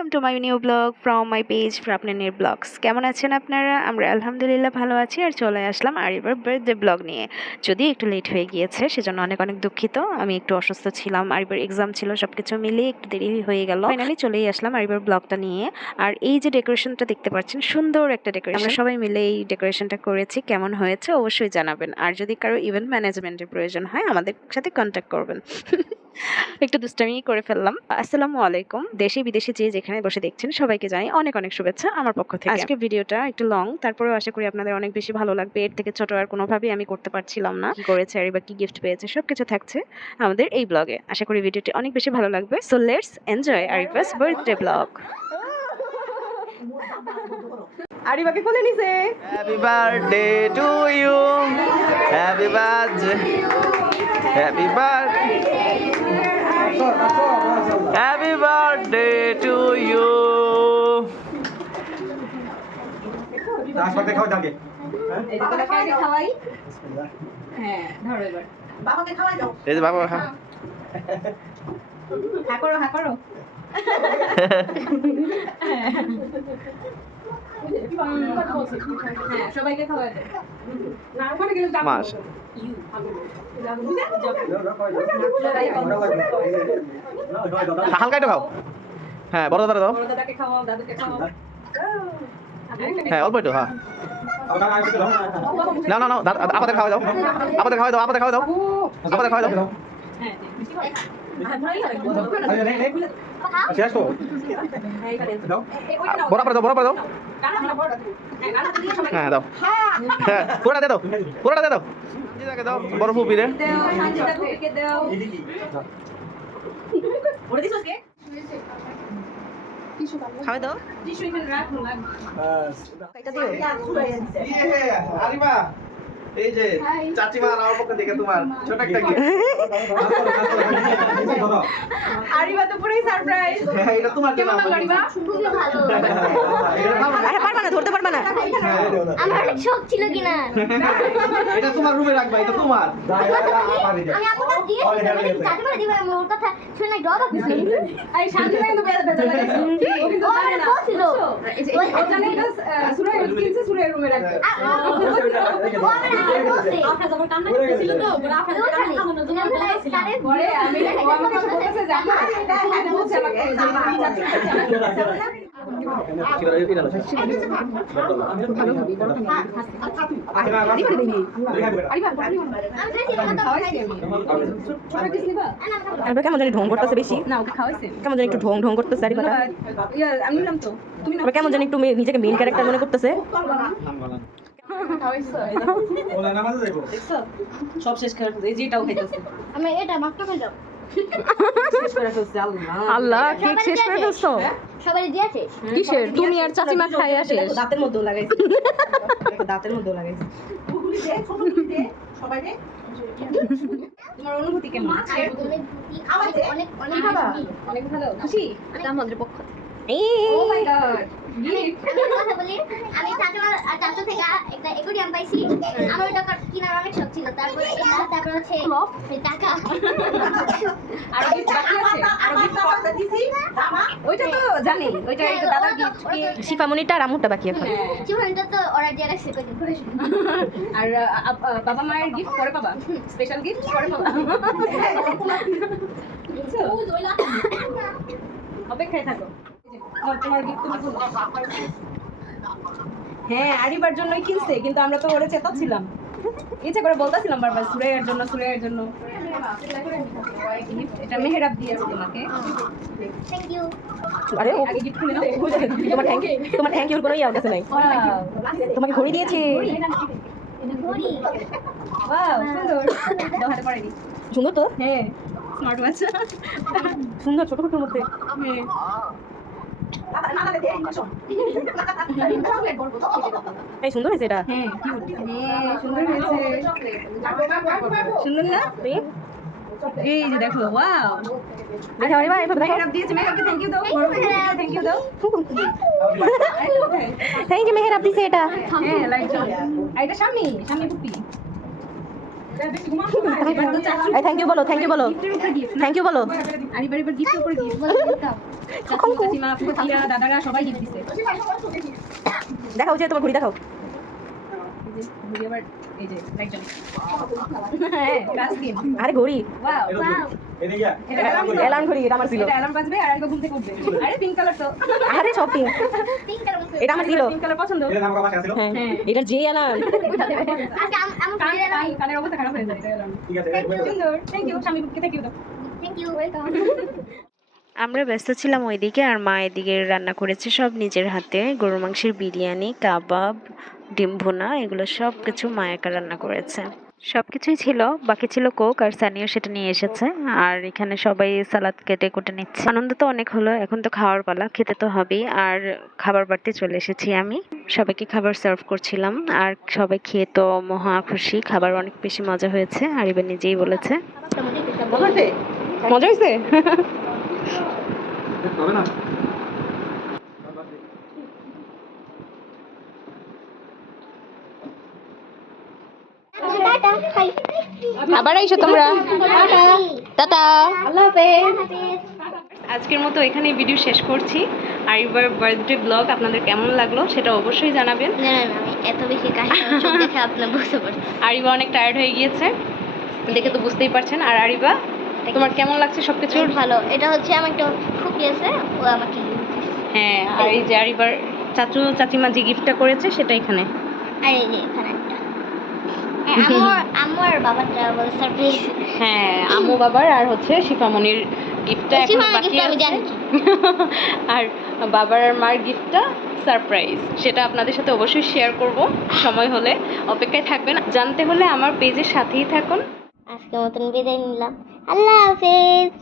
Welcome to my new blog from my page ফ্রাপনের blogs. কেমন আছেন আপনারা? আমরা আলহামদুলিল্লাহ ভালো আছি আর চলে আসলাম আরিবার বার্থডে ব্লগ নিয়ে। যদি একটু লেট হয়ে গিয়েছে সেজন্য অনেক অনেক দুঃখিত। আমি একটু অসুস্থ ছিলাম, আরিবার এক্সাম ছিল, সব কিছু মিলিয়ে একটু দেরি হয়ে গেল। ফাইনালি চলেই আসলাম আরিবার ব্লগটা নিয়ে। আর এই যে ডেকোরেশনটা দেখতে পাচ্ছেন, সুন্দর একটা ডেকোরেশন, আমরা সবাই মিলে এই ডেকোরেশনটা করেছি। কেমন হয়েছে অবশ্যই জানাবেন। আর যদি কারো ইভেন্ট ম্যানেজমেন্টের প্রয়োজন হয় আমাদের সাথে কন্ট্যাক্ট করবেন। একটু দুষ্টামি করে ফেললাম। আসসালামু আলাইকুম। দেশে বিদেশে যে যেখানে বসে দেখছেন সবাইকে জানাই অনেক অনেক শুভেচ্ছা আমার পক্ষ থেকে। আজকে ভিডিওটা একটু লং, তারপরেও আশা করি আপনাদের অনেক বেশি ভালো লাগবে। এর থেকে ছোট আর কোনোভাবেই আমি করতে পারছিলাম না। কি করেছে আর বা কি গিফট পেয়েছে সবকিছু থাকছে আমাদের এই ব্লগে। আশা করি ভিডিওটি অনেক বেশি ভালো লাগবে। সো লেটস এনজয় আরিফাস বার্থডে ব্লগ। আরিবাকে কোলে নিছে। Happy birthday to you, happy birthday, happy birthday, happy birthday to you. হাসপাতালে খাওয়া যাবে। এই যে তোকে আগে খাওয়াই। হ্যাঁ, ধরো এবার। বাবাকে খাওয়াই দাও। এই যে বাবা, হ্যাঁ হ্যাঁ করো, হ্যাঁ করো। হ্যাঁ, সবাইকে খাওয়াই দাও। না, ওখানে গেলে যাবো। মাস হালকা একটু খাও। হ্যাঁ, বড় দাদা দাও। বড় দাদাকে খাওয়াও, দাদুকে খাওয়াও। হ্যাঁ, অল্প একটু, হ্যাঁ। না না না, আমাদের খাওয়া দাও, আমাদের খাওয়া দাও, আমাদের খাওয়া দাও, আমাদের খাওয়া দাও। হ্যাঁ, শেষ তো বড় করে দাও, বড় করে দাও। হ্যাঁ, দাও। হ্যাঁ, পুরোটা দিয়ে দাও, পুরোটা দিয়ে দাও। সঞ্জিতাকে দাও, বড় ফুপি রে। দাও, সঞ্জিতা ফুপিকে দাও। ওরে দিছস কে? খাওয়া দাও। টিস্যু এখানে রাখো, লাগবে। এটা দিও। আরিমা, এই যে চাচিমা আমার পক্ষ থেকে তোমার ছোট একটা গিফট। আরিবা তো পুরোই সারপ্রাইজ। হ্যাঁ, এটা তোমার জন্য। কেমন লাগলো আরিবা? খুবই ভালো। আরে পারবা না, ধরতে পারবা না। আমার অনেক শখ ছিল কিনা এটা তোমার রুমে রাখবা, এটা তোমার। আমি আপনাকে দিয়েছি চাকরি দিব ওর কথা শুনে ডর লাগছে এই শান্তিটা কিন্তু বেজে লাগাইছে। ও কিন্তু ও জানে আমার না। বলছিল ও জানে এটা সুরাই কিনছে, সুরাই রুমে রাখবে। ও আমার আগে বলছে আপনার যখন কান্না করতেছিল তো, বলে আপনার যখন কান্না থামানোর জন্য বলেছিলাম। পরে আমি ও আমাকে বলতেছে যে আপা এটা বলছে আমাকে যে আমি যাচ্ছি। আরিবা কেমন জানি ঢং করতেছে বেশি। না ওকে খাওয়াইছে। কেমন জানি একটু ঢং ঢং করতেছে আরিবাটা। আমি নিলাম তো। তুমি না আবার কেমন জানি একটু নিজেকে মেইন ক্যারেক্টার মনে করতেছে। সব শেষ করে এই যেটাও খাইতেছে। আমি এটা মাত্র খাই দাও শেষ করে ফেলছে আল্লাহ। আল্লাহ, কেক শেষ করে ফেলছো? সবাই দিয়েছে কিসের? তুমি আর চাচিমা খাইয়া শেষ। দাঁতের মধ্যেও লাগাইছে। দাঁতের মধ্যেও লাগাইছে। সবাই দে। তোমার অনুভূতি কেমন? অনেক অনেক অনেক ভালো। খুশি? এটা আমাদের পক্ষ থেকে ও মাই গড। আমি কথা বলি, আমি চাচু থেকে একটা একুরিয়াম পাইছি। আমার ওটা কিনার অনেক শখ ছিল। তারপরে এটা, তারপর হচ্ছে টাকা। আর গিফট বাকি আছে? আর গিফট পাওয়া দিছি? ওইটা তো জানি। ওইটা একটা দাদার গিফট। শিফামণিটা আর আমুরটা বাকি এখন। জীবনটা তো অর্ডার দিয়ে রাখছে কদিন করে। আর বাবা মায়ের গিফট পরে পাবা। স্পেশাল গিফট পরে পাবা। বুঝছো? অপেক্ষায় থাকো। তোমার গিফট তুমি খুলো। হ্যাঁ, আরিবার জন্যই কিনছে, কিন্তু আমরা তো ওরে চেতাচ্ছিলাম। ইচ্ছে করে বলতাছিলাম বারবার সুরাইয়ের জন্য, সুরাইয়ের জন্য। এটা মেহেরাব দিয়েছে তোমাকে। থ্যাংক ইউ আরে ও আগে গিফট খুলে নাও। তোমার থ্যাংক ইউর কোনো ইয়ার কাছে নাই। তোমাকে ঘড়ি দিয়েছে। ঘড়ি ওয়াও, সুন্দর। দাও হাতে পড়াই দি। সুন্দর তো? হ্যাঁ, স্মার্ট ওয়াচ। সুন্দর, ছোট ছোটর মধ্যে। এই সুন্দর হয়েছে এটা। হ্যাঁ, কিউট। হ্যাঁ, সুন্দর হয়েছে। সুন্দর না? এই যে দেখো, ওয়াও। আরে আরে ভাই, দেখো। মেহেরাব দিয়েছে, মেহেরাবকে থ্যাংক ইউ দাও। থ্যাংক ইউ দাও। থ্যাংক ইউ মেহেরাব দিছে এটা। হ্যাঁ, লাইক দাও। আর এটা স্বামী পুপি। এই থ্যাংক ইউ বলো, থ্যাংক ইউ বলো, থ্যাংক ইউ বলো। দাদারা সবাই গিফট দিচ্ছে। দেখাও যে তোমার ঘড়ি দেখাও। এই যে একজন হ্যাঁ কাজ দিন আরে ঘড়ি, ওয়াও এদিকে আয়। অ্যালার্ম ঘড়ি, এটা আমার ছিল। এটা অ্যালার্ম বাজবে আর একবার ঘুম থেকে উঠবে। আরে পিঙ্ক কালার তো আরে সব পিঙ্ক, এটা আমার ছিল। পিঙ্ক কালার পছন্দ। এর নাম বাবা ছিল। হ্যাঁ এটার যে অ্যালার্ম। আজকে আমি কানের অবস্থা খারাপ হয়ে যায় এটা অ্যালার্ম। ঠিক আছে সুন্দর, থ্যাংক ইউ স্বামীকে থ্যাংক ইউ দাও। Thank you, welcome. আমরা ব্যস্ত ছিলাম ওইদিকে, আর মা এদিকে রান্না করেছে সব নিজের হাতে। গরুর মাংসের বিরিয়ানি, কাবাব, ডিম ভুনা, এগুলো সব কিছু মা একা রান্না করেছে। সব কিছুই ছিল, বাকি ছিল কোক, আর সানিও সেটা নিয়ে এসেছে। আর এখানে সবাই সালাদ কেটে কুটে নিচ্ছে। আনন্দ তো অনেক হলো, এখন তো খাওয়ার পালা, খেতে তো হবেই। আর খাবার বাড়তে চলে এসেছি আমি, সবাইকে খাবার সার্ভ করছিলাম। আর সবাই খেয়ে তো মহা খুশি, খাবার অনেক বেশি মজা হয়েছে, আর এবার নিজেই বলেছে। মজা হয়েছে? হবে না টাটা, বাই। আবার আইসো তোমরা। টাটা, আল্লাহ হাফেজ। আজকের মতো এখানেই ভিডিও শেষ করছি। আর এবার বার্থডে ব্লগ আপনাদের কেমন লাগলো সেটা অবশ্যই জানাবেন। না না না, আমি এত বেশি কাহিনী চোখ দেখে আপনার বুঝতে পারছি। আরিবা অনেক টায়ার্ড হয়ে গিয়েছে, দেখে তো বুঝতেই পারছেন। আর আরিবা, তোমার কেমন লাগছে সবকিছু? অনেক ভালো। এটা হচ্ছে আমার একটা খুকি আছে, ও আমাকে gift দিছে। হ্যাঁ, আর এই যে আরিবার চাচু চাচিমা যে গিফটটা করেছে সেটা এখানে। আর এই যে এখানে একটা আমার বাবারটা বলে সারপ্রাইজ। হ্যাঁ, আম্মু বাবার আর হচ্ছে শিফামনির গিফটটা এখন শিফামনির বাকি gift আমি আছে। জানি। আর বাবার আর মার গিফটটা সারপ্রাইজ, সেটা আপনাদের সাথে অবশ্যই শেয়ার করব সময় হলে। অপেক্ষায় থাকবেন, জানতে হলে আমার পেজের সাথেই থাকুন। আজকের মতন বিদায় নিলাম, আল্লাহ হাফেজ।